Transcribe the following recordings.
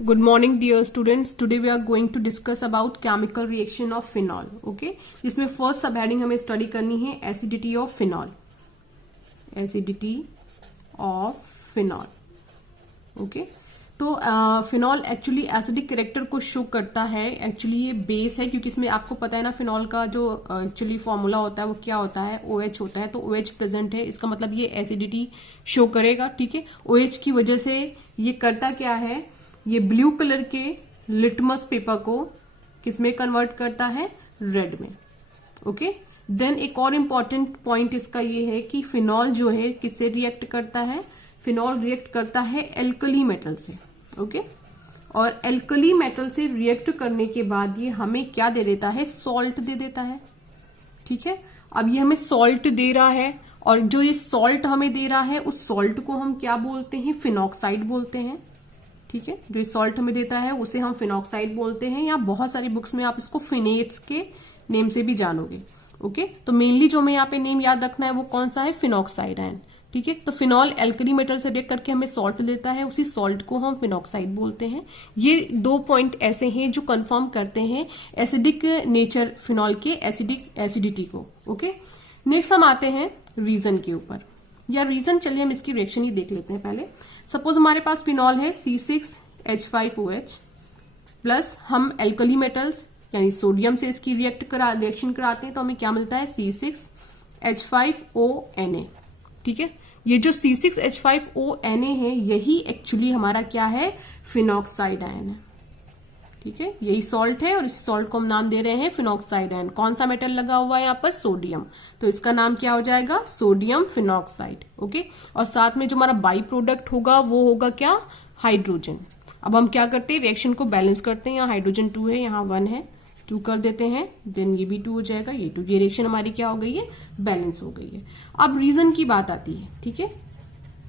Good morning dear students. Today we are going to discuss about chemical reaction of phenol. Okay, जिसमें first सब heading हमें study करनी है acidity of phenol. Acidity of phenol. Okay, तो phenol actually acidic character को show करता है. Actually ये बेस है क्योंकि इसमें आपको पता है ना फिनॉल का जो एक्चुअली फॉर्मूला होता है वो क्या होता है, OH होता है. तो OH प्रेजेंट है, इसका मतलब ये एसिडिटी शो करेगा. ठीक है, OH की वजह से ये करता क्या है, ये ब्लू कलर के लिटमस पेपर को किसमें कन्वर्ट करता है, रेड में. ओके, देन एक और इम्पॉर्टेंट पॉइंट इसका ये है कि फिनॉल जो है किससे रिएक्ट करता है, फिनॉल रिएक्ट करता है एल्कली मेटल से. ओके, और एल्कली मेटल से रिएक्ट करने के बाद ये हमें क्या दे देता है, सॉल्ट दे देता है. ठीक है, अब ये हमें सॉल्ट दे रहा है और जो ये सॉल्ट हमें दे रहा है उस सॉल्ट को हम क्या बोलते हैं, फिनॉक्साइड बोलते हैं. ठीक है, जो सॉल्ट हमें देता है उसे हम फिनॉक्साइड बोलते हैं, या बहुत सारी बुक्स में आप इसको फिनेट्स के नेम से भी जानोगे. ओके, तो मेनली जो हमें यहाँ पे नेम याद रखना है वो कौन सा है, फिनॉक्साइड आयन. ठीक है, तो फिनॉल एल्कली मेटल से रिएक्ट करके हमें सॉल्ट देता है, उसी सॉल्ट को हम फिनॉक्साइड बोलते हैं. ये दो पॉइंट ऐसे हैं जो कंफर्म करते हैं एसिडिक नेचर फिनॉल के एसिडिटी को. ओके, नेक्स्ट हम आते हैं रीजन के ऊपर, या रीजन चलिए हम इसकी रिएक्शन ही देख लेते हैं पहले. सपोज हमारे पास फिनॉल है C6H5OH प्लस हम एल्कली मेटल्स यानी सोडियम से इसकी रिएक्शन कराते हैं तो हमें क्या मिलता है, C6H5ONa. ठीक है, ये जो C6H5ONa है यही एक्चुअली हमारा क्या है, फिनॉक्साइड आयन है. ठीक है, यही सॉल्ट है और इस सॉल्ट को हम नाम दे रहे हैं फिनॉक्साइड आयन. कौन सा मेटल लगा हुआ है यहाँ पर, सोडियम, तो इसका नाम क्या हो जाएगा, सोडियम फिनॉक्साइड. ओके, और साथ में जो हमारा बाई प्रोडक्ट होगा वो होगा क्या, हाइड्रोजन. अब हम क्या करते हैं, रिएक्शन को बैलेंस करते हैं. यहाँ हाइड्रोजन 2 है, यहाँ 1 है, 2 कर देते हैं, देन ये भी 2 हो जाएगा, ये 2. ये रिएक्शन हमारी क्या हो गई है, बैलेंस हो गई है. अब रीजन की बात आती है. ठीक है,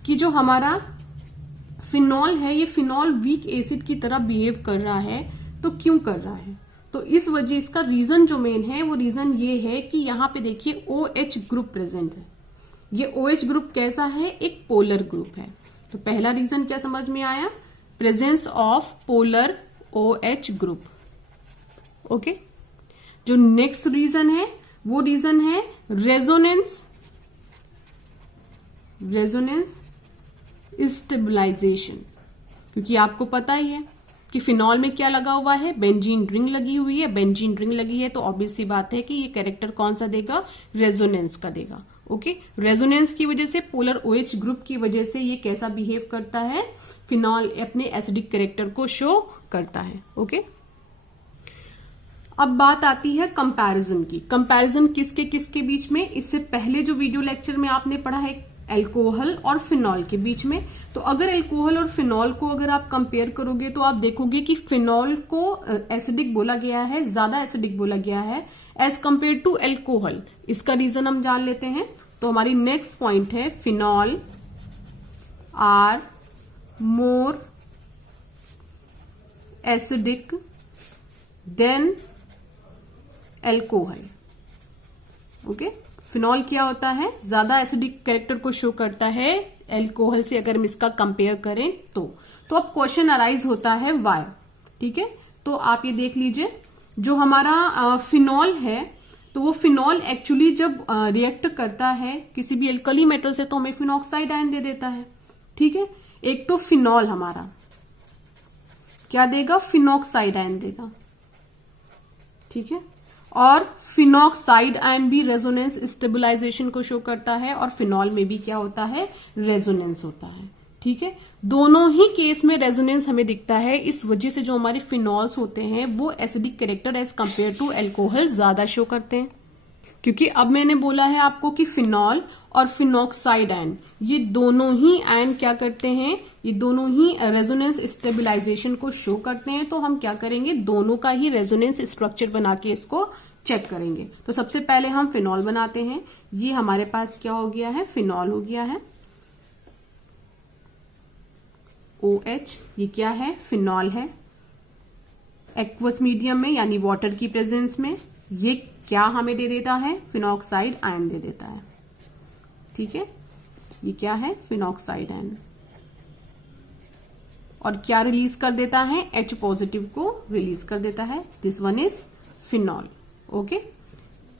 कि जो हमारा फिनॉल है ये फिनॉल वीक एसिड की तरह बिहेव कर रहा है, तो क्यों कर रहा है, तो इस वजह इसका रीजन जो मेन है वो रीजन ये है कि यहाँ पे देखिए OH ग्रुप प्रेजेंट है. ये OH ग्रुप कैसा है, एक पोलर ग्रुप है. तो पहला रीजन क्या समझ में आया, presence of polar OH group. Okay, जो नेक्स्ट रीजन है वो रीजन है रेजोनेंस स्टेबलाइजेशन. क्योंकि आपको पता ही है कि फिनॉल में क्या लगा हुआ है, बेंजीन रिंग लगी हुई है. बेंजीन रिंग लगी है तो ऑब्वियस सी बात है कि ये कैरेक्टर कौन सा देगा, रेजोनेंस का देगा. ओके, रेजोनेंस की वजह से पोलर OH ग्रुप की वजह से ये कैसा बिहेव करता है, फिनॉल अपने एसिडिक कैरेक्टर को शो करता है. ओके, अब बात आती है कंपैरिजन की. कंपैरिजन किसके किसके बीच में, इससे पहले जो वीडियो लेक्चर में आपने पढ़ा है एल्कोहल और फिनॉल के बीच में. तो अगर एल्कोहल और फिनॉल को अगर आप कंपेयर करोगे तो आप देखोगे कि फिनॉल को एसिडिक बोला गया है, ज्यादा एसिडिक बोला गया है एज कंपेयर टू एल्कोहल. इसका रीजन हम जान लेते हैं. तो हमारी नेक्स्ट पॉइंट है, phenol are more acidic than alcohol. Okay, phenol क्या होता है, ज्यादा एसिडिक कैरेक्टर को शो करता है एल्कोहल से अगर हम इसका कंपेयर करें तो. अब क्वेश्चन अराइज होता है वाई. ठीक है, तो आप ये देख लीजिए, जो हमारा फिनॉल है तो वो फिनॉल एक्चुअली जब रिएक्ट करता है किसी भी एल्कली मेटल से तो हमें फिनॉक्साइड आयन दे देता है. ठीक है, एक तो फिनॉल हमारा क्या देगा, फिनॉक्साइड आयन देगा. ठीक है, और फिनॉक्साइड आयन भी रेजोनेंस स्टेबलाइजेशन को शो करता है और फिनॉल में भी क्या होता है, रेजोनेंस होता है. ठीक है, दोनों ही केस में रेजोनेंस हमें दिखता है. इस वजह से जो हमारे फिनॉल्स होते हैं वो acidic character as compare to alcohol ज्यादा शो करते हैं. क्योंकि अब मैंने बोला है आपको कि फिनॉल और फिनॉक्साइड आयन ये दोनों ही आयन क्या करते हैं, ये दोनों ही रेजोनेंस स्टेबलाइजेशन को शो करते हैं. तो हम क्या करेंगे, दोनों का ही रेजोनेंस स्ट्रक्चर बना के इसको चेक करेंगे. तो सबसे पहले हम फिनॉल बनाते हैं. ये हमारे पास क्या हो गया है, फिनॉल हो गया है, OH. ये क्या है, फिनॉल है. एक्वस मीडियम में यानी वाटर की प्रेजेंस में ये क्या हमें दे देता है, फिनॉक्साइड आयन दे देता है. ठीक है, ये क्या है, फिनॉक्साइड आयन. और क्या रिलीज कर देता है, H पॉजिटिव को रिलीज कर देता है। This one is phenol. Okay,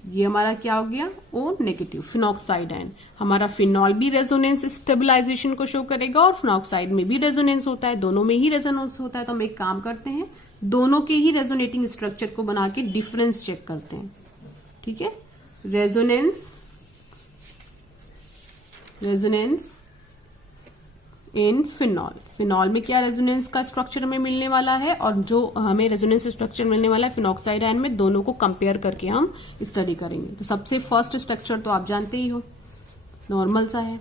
ये हमारा क्या हो गया, O नेगेटिव, फिनॉक्साइड आयन। हमारा फिनॉल भी रेजोनेंस स्टेबलाइजेशन को शो करेगा और फिनॉक्साइड में भी रेजोनेंस होता है, दोनों में ही रेजोनेंस होता है। तो हम एक काम करते हैं, दोनों के ही रेजोनेटिंग स्ट्रक्चर को बना के डिफरेंस चेक करते हैं। ठीक है, रेजोनेंस इन फिनॉल। फिनॉल में क्या रेजोनेंस का स्ट्रक्चर हमें मिलने वाला है और जो हमें रेजोनेंस स्ट्रक्चर मिलने वाला है फिनॉक्साइड आयन में, दोनों को कंपेयर करके हम स्टडी करेंगे। तो सबसे फर्स्ट स्ट्रक्चर तो आप जानते ही हो, नॉर्मल सा है,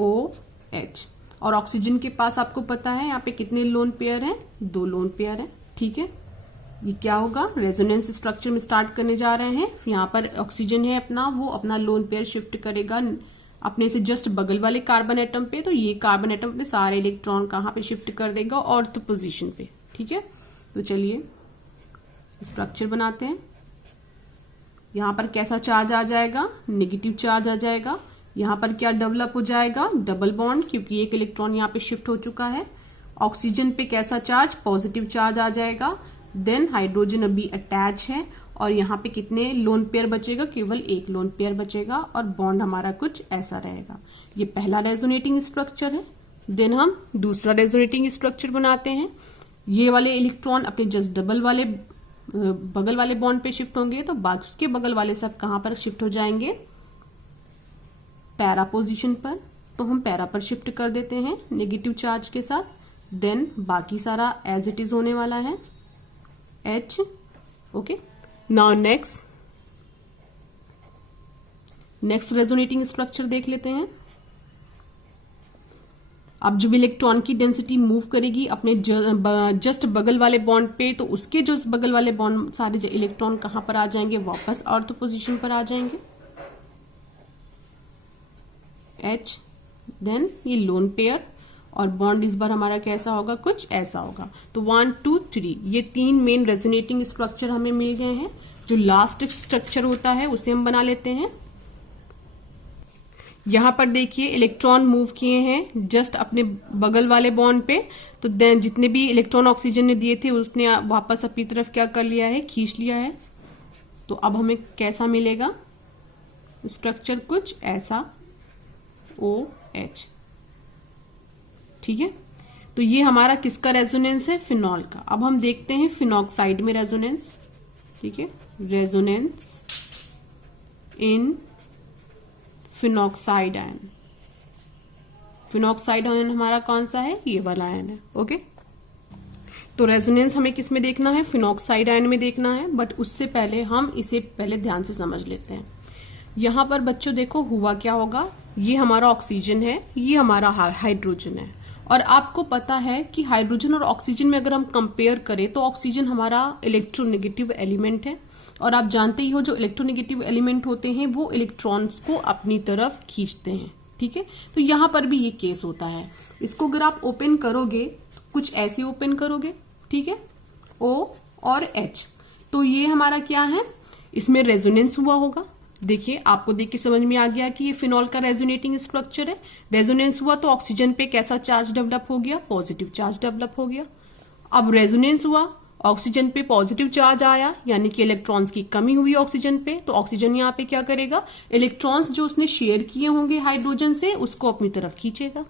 OH। और ऑक्सीजन के पास आपको पता है यहाँ पे कितने लोन पेयर हैं, 2 लोन पेयर हैं। ठीक है, ये क्या होगा, रेजोनेंस स्ट्रक्चर में स्टार्ट करने जा रहे हैं। यहाँ पर ऑक्सीजन है अपना, वो अपना लोन पेयर शिफ्ट करेगा अपने से जस्ट बगल वाले कार्बन एटम पे। तो ये कार्बन एटम अपने सारे इलेक्ट्रॉन कहाँ पे शिफ्ट कर देगा, ऑर्थ पोजीशन पे। ठीक है, तो चलिए स्ट्रक्चर बनाते हैं। यहाँ पर कैसा चार्ज आ जाएगा, नेगेटिव चार्ज आ जाएगा। यहाँ पर क्या डेवलप हो जाएगा, डबल बॉन्ड, क्योंकि एक इलेक्ट्रॉन यहाँ पे शिफ्ट हो चुका है। ऑक्सीजन पे कैसा चार्ज, पॉजिटिव चार्ज आ जाएगा। देन हाइड्रोजन अभी अटैच है और यहाँ पे कितने लोन पेयर बचेगा, केवल 1 लोन पेयर बचेगा और बॉन्ड हमारा कुछ ऐसा रहेगा। ये पहला रेजोनेटिंग स्ट्रक्चर है। देन हम दूसरा रेजोनेटिंग स्ट्रक्चर बनाते हैं। ये वाले इलेक्ट्रॉन अपने जस्ट बगल वाले बॉन्ड पे शिफ्ट होंगे, तो बाकी उसके बगल वाले सब कहां पर शिफ्ट हो जाएंगे, पैरा पोजीशन पर। तो हम पैरा पर शिफ्ट कर देते हैं नेगेटिव चार्ज के साथ। देन बाकी सारा एज इट इज होने वाला है, H। Okay, now next resonating structure देख लेते हैं। अब जब इलेक्ट्रॉन की डेंसिटी मूव करेगी अपने जस्ट बगल वाले बॉन्ड पे, तो उसके जस्ट बगल वाले बॉन्ड सारे इलेक्ट्रॉन कहां पर आ जाएंगे, वापस अर्थ पोजीशन पर आ जाएंगे, H। देन ये लोन पेयर और बॉन्ड इस बार हमारा कैसा होगा, कुछ ऐसा होगा। तो 1 2 3 ये 3 मेन रेजोनेटिंग स्ट्रक्चर हमें मिल गए हैं। जो लास्ट स्ट्रक्चर होता है उसे हम बना लेते हैं। यहां पर देखिए इलेक्ट्रॉन मूव किए हैं जस्ट अपने बगल वाले बॉन्ड पे, तो देन जितने भी इलेक्ट्रॉन ऑक्सीजन ने दिए थे उसने वापस अपनी तरफ क्या कर लिया है, खींच लिया है। तो अब हमें कैसा मिलेगा स्ट्रक्चर, कुछ ऐसा, OH। ठीक है, तो ये हमारा किसका रेजोनेंस है, फिनॉल का। अब हम देखते हैं फिनॉक्साइड में रेजोनेंस। ठीक है, resonance in phenoxide ion. Phenoxide ion हमारा कौन सा है, ये वाला आयन है। ओके, तो रेजोनेंस हमें किस में देखना है, फिनॉक्साइड आयन में देखना है। बट उससे पहले हम इसे पहले ध्यान से समझ लेते हैं। यहां पर बच्चों देखो हुआ क्या होगा, ये हमारा ऑक्सीजन है, ये हमारा हाइड्रोजन है। और आपको पता है कि हाइड्रोजन और ऑक्सीजन में अगर हम कंपेयर करें तो ऑक्सीजन हमारा इलेक्ट्रोनेगेटिव एलिमेंट है। और आप जानते ही हो जो इलेक्ट्रोनेगेटिव एलिमेंट होते हैं वो इलेक्ट्रॉन्स को अपनी तरफ खींचते हैं। ठीक है, तो यहां पर भी ये केस होता है। इसको अगर आप ओपन करोगे, कुछ ऐसे ओपन करोगे, ठीक है, O और H, तो ये हमारा क्या है, इसमें रेजोनेंस हुआ होगा। देखिए, आपको देख के समझ में आ गया कि ये फिनॉल का रेजोनेटिंग स्ट्रक्चर है। रेजोनेंस हुआ तो ऑक्सीजन पे कैसा चार्ज डेवलप हो गया, पॉजिटिव चार्ज डेवलप हो गया। अब रेजोनेंस हुआ, ऑक्सीजन पे पॉजिटिव चार्ज आया, यानी कि इलेक्ट्रॉन्स की कमी हुई ऑक्सीजन पे। तो ऑक्सीजन यहाँ पे क्या करेगा, इलेक्ट्रॉन्स जो उसने शेयर किए होंगे हाइड्रोजन से उसको अपनी तरफ खींचेगा।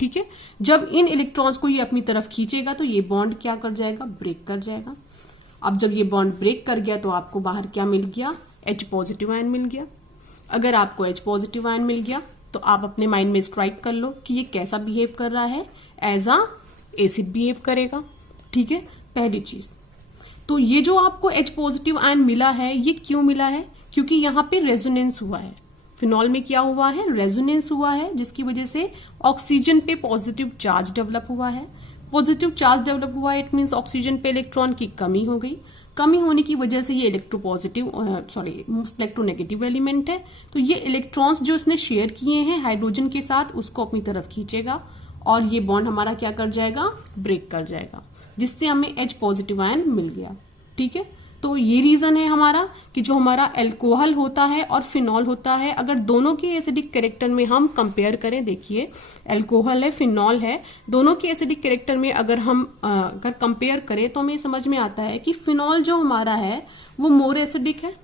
ठीक है, जब इन इलेक्ट्रॉन्स को ये अपनी तरफ खींचेगा तो ये बॉन्ड क्या कर जाएगा, ब्रेक कर जाएगा। अब जब ये बॉन्ड ब्रेक कर गया तो आपको बाहर क्या मिल गया, H पॉजिटिव आयन मिल गया। अगर आपको H पॉजिटिव आयन मिल गया तो आप अपने माइंड में स्ट्राइक कर लो कि ये कैसा बिहेव कर रहा है, एज अ एसिड बिहेव करेगा। ठीक है, पहली चीज। तो ये जो आपको H पॉजिटिव आयन मिला है, ये क्यों मिला है, क्योंकि यहाँ पे रेजोनेंस हुआ है। फिनॉल में क्या हुआ है, रेजोनेंस हुआ है, जिसकी वजह से ऑक्सीजन पे पॉजिटिव चार्ज डेवलप हुआ है। पॉजिटिव चार्ज डेवलप हुआ है, इट मीन्स ऑक्सीजन पे इलेक्ट्रॉन की कमी हो गई। कमी होने की वजह से ये इलेक्ट्रोनेगेटिव एलिमेंट है। तो ये इलेक्ट्रॉन्स जो इसने शेयर किए हैं हाइड्रोजन के साथ उसको अपनी तरफ खींचेगा और ये बॉन्ड हमारा क्या कर जाएगा, ब्रेक कर जाएगा, जिससे हमें H पॉजिटिव आयन मिल गया। ठीक है, तो ये रीजन है हमारा कि जो हमारा अल्कोहल होता है और फिनॉल होता है, अगर दोनों के एसिडिक कैरेक्टर में हम कंपेयर करें, देखिए अल्कोहल है, फिनॉल है, दोनों के एसिडिक कैरेक्टर में अगर हम अगर कंपेयर करें तो हमें समझ में आता है कि फिनॉल जो हमारा है वो मोर एसिडिक है।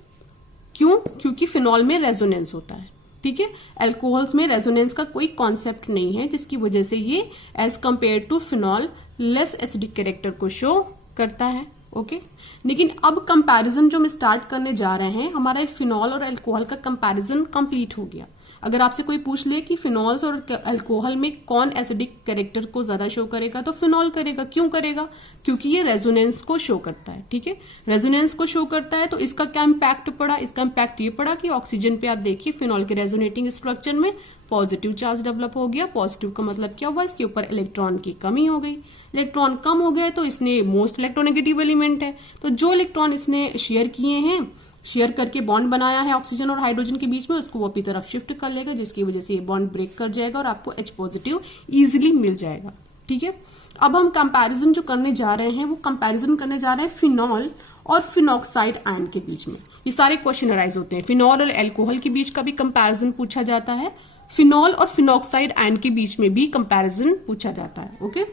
क्यों? क्योंकि फिनॉल में रेजोनेंस होता है, ठीक है। अल्कोहल्स में रेजोनेंस का कोई कॉन्सेप्ट नहीं है, जिसकी वजह से ये as compare to phenol less acidic character को शो करता है, ओके। लेकिन अब कंपैरिजन जो हम स्टार्ट करने जा रहे हैं, हमारा फिनॉल और अल्कोहल का कंपैरिजन कंप्लीट हो गया। अगर आपसे कोई पूछ ले कि फिनॉल्स और अल्कोहल में कौन एसिडिक कैरेक्टर को ज्यादा शो करेगा, तो फिनॉल करेगा। क्यों करेगा? क्योंकि ये रेजोनेंस को शो करता है, ठीक है। रेजोनेंस को शो करता है तो इसका क्या इम्पैक्ट पड़ा? इसका इम्पैक्ट ये पड़ा कि ऑक्सीजन पे आप देखिए फिनॉल के रेजोनेटिंग स्ट्रक्चर में पॉजिटिव चार्ज डेवलप हो गया। पॉजिटिव का मतलब क्या हुआ? इसके ऊपर इलेक्ट्रॉन की कमी हो गई। इलेक्ट्रॉन कम हो गए तो इसने मोस्ट इलेक्ट्रोनेगेटिव एलिमेंट है, तो जो इलेक्ट्रॉन इसने शेयर किए हैं, शेयर करके बॉन्ड बनाया है ऑक्सीजन और हाइड्रोजन के बीच में, उसको वो अपनी तरफ शिफ्ट कर लेगा, जिसकी वजह से ये बॉन्ड ब्रेक कर जाएगा और आपको H पॉजिटिव इजीली मिल जाएगा, ठीक है। अब हम कंपैरिजन जो करने जा रहे हैं वो कंपैरिजन करने जा रहे हैं फिनॉल और फिनॉक्साइड आयन के बीच में। ये सारे क्वेश्चन अराइज होते हैं। फिनॉल और अल्कोहल के बीच का भी कंपैरिजन पूछा जाता है, फिनॉल और फिनॉक्साइड आयन के बीच में भी कंपैरिजन पूछा जाता है, ओके।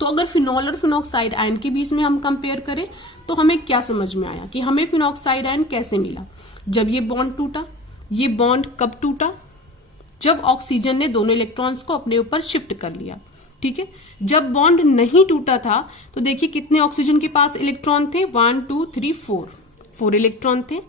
तो अगर फिनॉल और फिनॉक्साइड आयन के बीच में हम कंपेयर करें तो हमें क्या समझ में आया कि हमें फिनॉक्साइड आयन कैसे मिला? जब ये बॉन्ड टूटा। ये बॉन्ड कब टूटा? जब ऑक्सीजन ने दोनों इलेक्ट्रॉन्स को अपने ऊपर शिफ्ट कर लिया, ठीक है। जब बॉन्ड नहीं टूटा था तो देखिए कितने ऑक्सीजन के पास इलेक्ट्रॉन थे? 1 2 3 4 इलेक्ट्रॉन थे।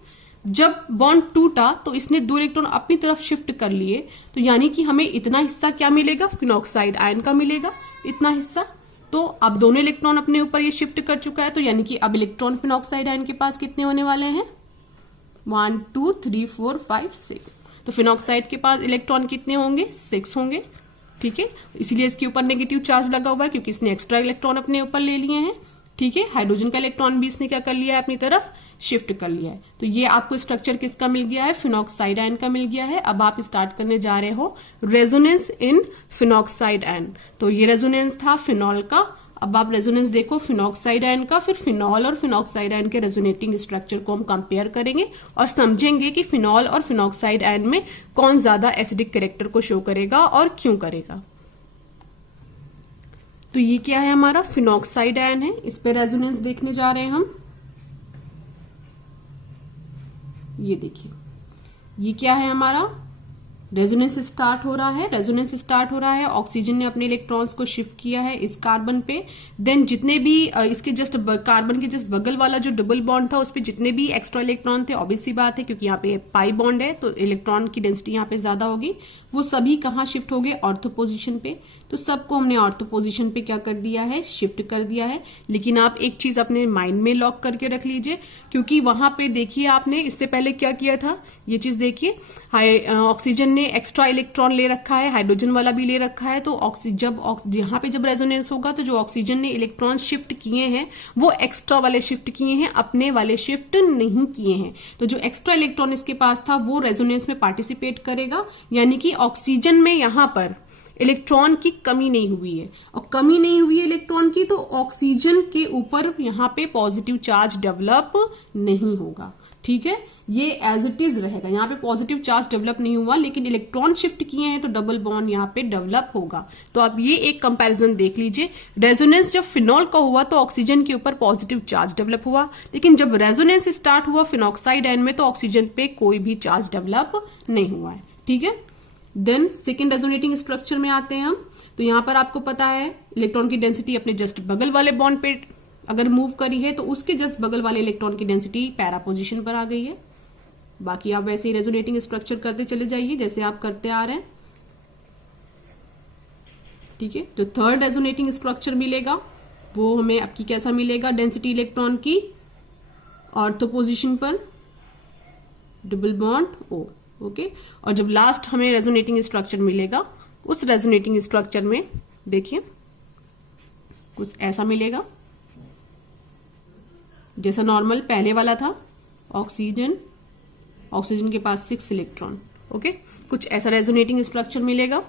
जब बॉन्ड टूटा तो इसने 2 इलेक्ट्रॉन अपनी तरफ शिफ्ट कर लिए, तो यानी कि हमें इतना हिस्सा क्या मिलेगा? फिनॉक्साइड आयन का मिलेगा, इतना हिस्सा। तो अब दोनों इलेक्ट्रॉन अपने ऊपर ये शिफ्ट कर चुका है, तो यानी कि अब इलेक्ट्रॉन फिनॉक्साइड आयन के पास कितने होने वाले हैं? 1 2 3 4 5 6। तो फिनॉक्साइड के पास इलेक्ट्रॉन कितने होंगे? 6 होंगे, ठीक है। इसीलिए इसके ऊपर नेगेटिव चार्ज लगा हुआ है, क्योंकि इसने एक्स्ट्रा इलेक्ट्रॉन अपने ऊपर ले लिए हैं, ठीक है। हाइड्रोजन का इलेक्ट्रॉन भी इसने क्या कर लिया है? अपनी तरफ शिफ्ट कर लिया है। तो ये आपको स्ट्रक्चर किसका मिल गया है? फिनॉक्साइड आयन का मिल गया है। अब आप स्टार्ट करने जा रहे हो रेजोनेंस इन फिनॉक्साइड आयन। तो ये रेजोनेंस था फिनॉल का। अब आप रेजोनेंस देखो फिनॉक्साइड आयन का, फिर फिनॉल और फिनॉक्साइड आयन के रेजोनेटिंग स्ट्रक्चर को हम कंपेयर करेंगे और समझेंगे कि फिनॉल और फिनॉक्साइड आयन में कौन ज्यादा एसिडिक कैरेक्टर को शो करेगा और क्यों करेगा। तो ये क्या है? हमारा फिनॉक्साइड आयन है। इस पे रेजोनेंस देखने जा रहे हैं हम। ये देखिए, ये क्या है? हमारा रेजोनेंस स्टार्ट हो रहा है। रेजोनेंस स्टार्ट हो रहा है, ऑक्सीजन ने अपने इलेक्ट्रॉन्स को शिफ्ट किया है इस कार्बन पे। देन जितने भी इसके जस्ट कार्बन के जस्ट बगल वाला जो डबल बॉन्ड था, उस पे जितने भी एक्स्ट्रा इलेक्ट्रॉन थे, ऑब्वियस सी बात है क्योंकि यहाँ पे पाई बॉन्ड है तो इलेक्ट्रॉन की डेंसिटी यहाँ पे ज्यादा होगी, वो सभी कहाँ शिफ्ट हो गए? ऑर्थो पोजिशन पे। तो सबको हमने ऑर्थो पोजिशन पे क्या कर दिया है? शिफ्ट कर दिया है। लेकिन आप एक चीज अपने माइंड में लॉक करके रख लीजिए, क्योंकि वहां पे देखिए आपने इससे पहले क्या किया था, ये चीज देखिए, ऑक्सीजन ने एक्स्ट्रा इलेक्ट्रॉन ले रखा है, हाइड्रोजन वाला भी ले रखा है। तो यहाँ पे जब रेजोनेंस होगा तो जो ऑक्सीजन ने इलेक्ट्रॉन शिफ्ट किए हैं वो एक्स्ट्रा वाले शिफ्ट किए हैं, अपने वाले शिफ्ट नहीं किए हैं। तो जो एक्स्ट्रा इलेक्ट्रॉन इसके पास था वो रेजोनेंस में पार्टिसिपेट करेगा, यानी कि ऑक्सीजन में यहां पर इलेक्ट्रॉन की कमी नहीं हुई है। और कमी नहीं हुई है इलेक्ट्रॉन की, तो ऑक्सीजन के ऊपर यहाँ पे पॉजिटिव चार्ज डेवलप नहीं होगा, ठीक है। ये एज इट इज रहेगा, यहाँ पे पॉजिटिव चार्ज डेवलप नहीं हुआ, लेकिन इलेक्ट्रॉन शिफ्ट किए हैं तो डबल बॉन्ड यहाँ पे डेवलप होगा। तो आप ये एक कंपैरिजन देख लीजिए। रेजोनेंस जब फिनॉल का हुआ तो ऑक्सीजन के ऊपर पॉजिटिव चार्ज डेवलप हुआ, लेकिन जब रेजोनेंस स्टार्ट हुआ फिनॉक्साइड आयन में तो ऑक्सीजन पे कोई भी चार्ज डेवलप नहीं हुआ है, ठीक है। देन सेकेंड रेजोनेटिंग स्ट्रक्चर में आते हैं हम। तो यहां पर आपको पता है इलेक्ट्रॉन की डेंसिटी अपने जस्ट बगल वाले बॉन्ड पे अगर मूव करी है तो उसके जस्ट बगल वाले इलेक्ट्रॉन की डेंसिटी पैरा पोजीशन पर आ गई है। बाकी आप वैसे ही रेजोनेटिंग स्ट्रक्चर करते चले जाइए जैसे आप करते आ रहे हैं, ठीक है। जो थर्ड रेजोनेटिंग स्ट्रक्चर मिलेगा वो हमें आपकी कैसा मिलेगा? डेंसिटी इलेक्ट्रॉन की ऑर्थो पोजीशन पर, डबल बॉन्ड O, ओके। और जब लास्ट हमें रेजोनेटिंग स्ट्रक्चर मिलेगा, उस रेजोनेटिंग स्ट्रक्चर में देखिए कुछ ऐसा मिलेगा जैसा नॉर्मल पहले वाला था। ऑक्सीजन के पास 6 इलेक्ट्रॉन, ओके। कुछ ऐसा रेजोनेटिंग स्ट्रक्चर मिलेगा।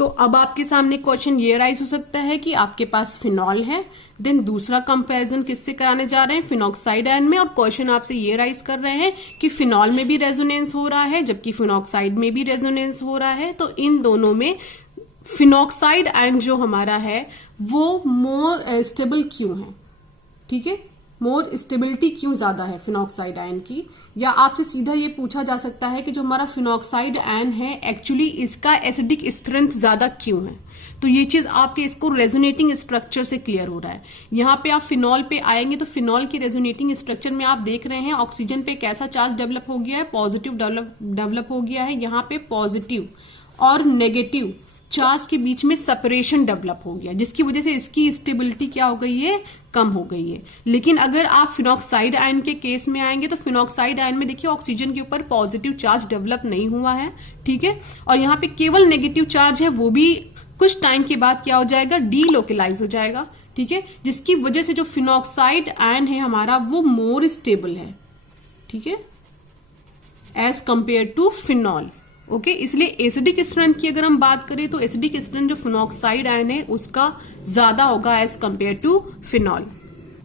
तो अब आपके सामने क्वेश्चन ये राइज हो सकता है कि आपके पास फिनॉल है, देन दूसरा कंपैरिजन किससे कराने जा रहे हैं, फिनॉक्साइड आयन में। और क्वेश्चन आपसे ये राइज कर रहे हैं कि फिनॉल में भी रेजोनेंस हो रहा है जबकि फिनॉक्साइड में भी रेजोनेंस हो रहा है, तो इन दोनों में फिनॉक्साइड आयन जो हमारा है वो मोर स्टेबल क्यों है, ठीक है, मोर स्टेबिलिटी क्यों ज्यादा है फिनॉक्साइड आयन की। या आपसे सीधा ये पूछा जा सकता है कि जो हमारा फिनॉक्साइड आयन है एक्चुअली इसका एसिडिक स्ट्रेंथ ज्यादा क्यों है। तो ये चीज आपके इसको रेजोनेटिंग स्ट्रक्चर से क्लियर हो रहा है। यहाँ पे आप फिनॉल पे आएंगे तो फिनॉल की रेजोनेटिंग स्ट्रक्चर में आप देख रहे हैं ऑक्सीजन पे कैसा चार्ज डेवलप हो गया है, पॉजिटिव डेवलप हो गया है। यहाँ पे पॉजिटिव और नेगेटिव चार्ज के बीच में सेपरेशन डेवलप हो गया, जिसकी वजह से इसकी स्टेबिलिटी क्या हो गई है, कम हो गई है। लेकिन अगर आप फिनॉक्साइड आयन के केस में आएंगे तो फिनॉक्साइड आयन में देखिए ऑक्सीजन के ऊपर पॉजिटिव चार्ज डेवलप नहीं हुआ है, ठीक है, और यहाँ पे केवल नेगेटिव चार्ज है, वो भी कुछ टाइम के बाद क्या हो जाएगा, डीलोकेलाइज हो जाएगा, ठीक है, जिसकी वजह से जो फिनॉक्साइड आयन है हमारा वो मोर स्टेबल है, ठीक है, as compare to phenol. Okay, इसलिए एसिडिक स्ट्रेंथ की अगर हम बात करें तो एसिडिक स्ट्रेंथ जो फिनॉक्साइड आयन है उसका ज्यादा होगा एज कंपेयर टू फिनॉल।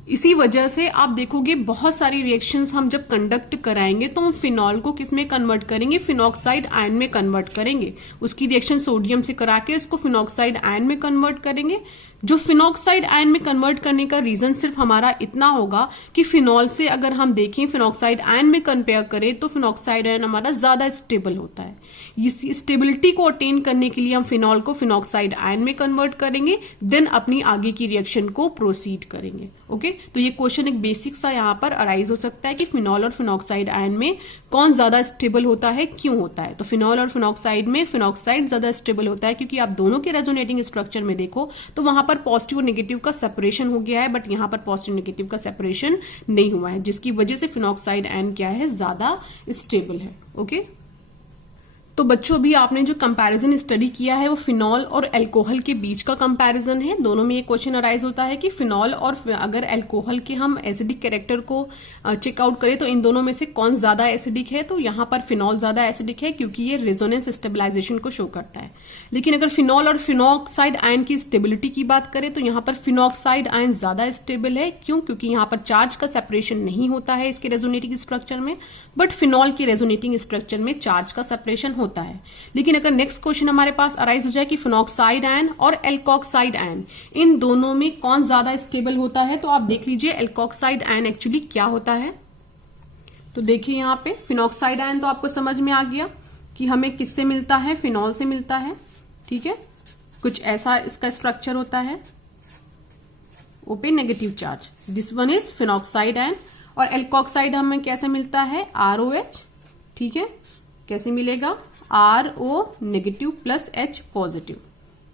इसी वजह से आप देखोगे बहुत सारी रिएक्शंस हम जब कंडक्ट कराएंगे तो हम फिनॉल को किस में कन्वर्ट करेंगे, फिनॉक्साइड आयन में कन्वर्ट करेंगे। उसकी रिएक्शन सोडियम से करा के इसको फिनॉक्साइड आयन में कन्वर्ट करेंगे। जो फिनॉक्साइड आयन में कन्वर्ट करने का रीजन सिर्फ हमारा इतना होगा कि फिनॉल से अगर हम देखें फिनॉक्साइड आयन में कंपेयर करें तो फिनॉक्साइड आयन हमारा ज्यादा स्टेबल होता है। इस स्टेबिलिटी को अटेन करने के लिए हम फिनॉल को फिनॉक्साइड आयन में कन्वर्ट करेंगे, देन अपनी आगे की रिएक्शन को प्रोसीड करेंगे। ओके, तो ये क्वेश्चन एक बेसिक सा यहाँ पर अराइज हो सकता है कि फिनॉल और फिनॉक्साइड आयन में कौन ज्यादा स्टेबल होता है, क्यों होता है। तो फिनॉल और फिनॉक्साइड में फिनॉक्साइड ज्यादा स्टेबल होता है क्योंकि आप दोनों के रेजोनेटिंग स्ट्रक्चर में देखो तो वहां पर पॉजिटिव और नेगेटिव का सेपरेशन हो गया है, बट यहां पर पॉजिटिव नेगेटिव का सेपरेशन नहीं हुआ है, जिसकी वजह से फिनॉक्साइड आयन क्या है, ज्यादा स्टेबल है। ओके, तो बच्चों भी आपने जो कंपैरिजन स्टडी किया है वो फिनॉल और अल्कोहल के बीच का कंपैरिजन है। दोनों में ये क्वेश्चन अराइज होता है कि फिनॉल और अगर अल्कोहल के हम एसिडिक कैरेक्टर को चेकआउट करें तो इन दोनों में से कौन ज्यादा एसिडिक है, तो यहाँ पर फिनॉल ज्यादा एसिडिक है क्योंकि ये रेजोनेंस स्टेबलाइजेशन को शो करता है। लेकिन अगर फिनॉल और फिनॉक्साइड आयन की स्टेबिलिटी की बात करें तो यहाँ पर फिनॉक्साइड आयन ज्यादा स्टेबल है। क्यों? क्योंकि यहाँ पर चार्ज का सेपरेशन नहीं होता है इसके रेजोनेटिंग स्ट्रक्चर में, बट फिनॉल के रेजोनेटिंग स्ट्रक्चर में चार्ज का सेपरेशन होता है। लेकिन अगर नेक्स्ट क्वेश्चन हमारे पास अराइज हो जाए कि फिनॉक्साइड आयन और एल्कोक्साइड आयन इन दोनों में कौन ज्यादा स्टेबल होता है, तो आप देख लीजिए एल्कोक्साइड आयन एक्चुअली क्या होता है। तो देखिए यहाँ पे फिनॉक्साइड आयन तो आपको समझ में आ गया कि हमें किससे मिलता है, फिनॉल से मिलता है, ठीक है, कुछ ऐसा इसका स्ट्रक्चर होता है, ओपे negative charge, this one is phenoxide ion. और एल्कोक्साइड हमें कैसे मिलता है, ROH, ठीक है, कैसे मिलेगा, RO negative plus H positive,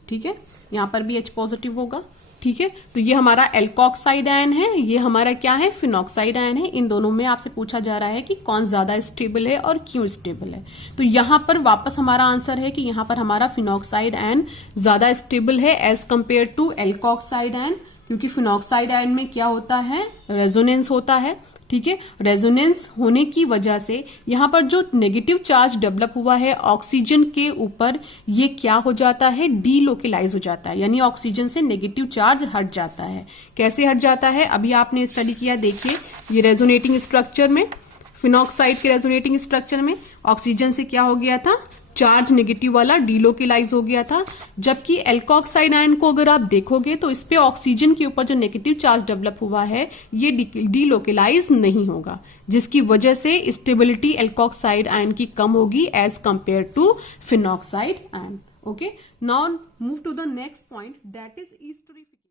ठीक है, यहां पर भी H पॉजिटिव होगा, ठीक है। तो ये हमारा एल्कोक्साइड आयन है, ये हमारा क्या है, फिनॉक्साइड आयन है। इन दोनों में आपसे पूछा जा रहा है कि कौन ज्यादा स्टेबल है और क्यों स्टेबल है। तो यहां पर वापस हमारा आंसर है कि यहां पर हमारा फिनॉक्साइड आयन ज्यादा स्टेबल है as compare to alkoxide ion, क्योंकि फिनॉक्साइड आयन में क्या होता है, रेजोनेंस होता है, ठीक है। रेजोनेंस होने की वजह से यहां पर जो नेगेटिव चार्ज डेवलप हुआ है ऑक्सीजन के ऊपर, ये क्या हो जाता है, डीलोकेलाइज हो जाता है, यानी ऑक्सीजन से नेगेटिव चार्ज हट जाता है। कैसे हट जाता है, अभी आपने स्टडी किया, देखिए ये रेजोनेटिंग स्ट्रक्चर में, फिनॉक्साइड के रेजोनेटिंग स्ट्रक्चर में ऑक्सीजन से क्या हो गया था, चार्ज नेगेटिव वाला डीलोकेलाइज हो गया था। जबकि एल्कोक्साइड आयन को अगर आप देखोगे तो इस पे ऑक्सीजन के ऊपर जो नेगेटिव चार्ज डेवलप हुआ है ये डीलोकेलाइज नहीं होगा, जिसकी वजह से स्टेबिलिटी एल्कोक्साइड आयन की कम होगी as compare to phenoxide ion. Okay, now move to the next point, that is ईस्टरिफिकेशन।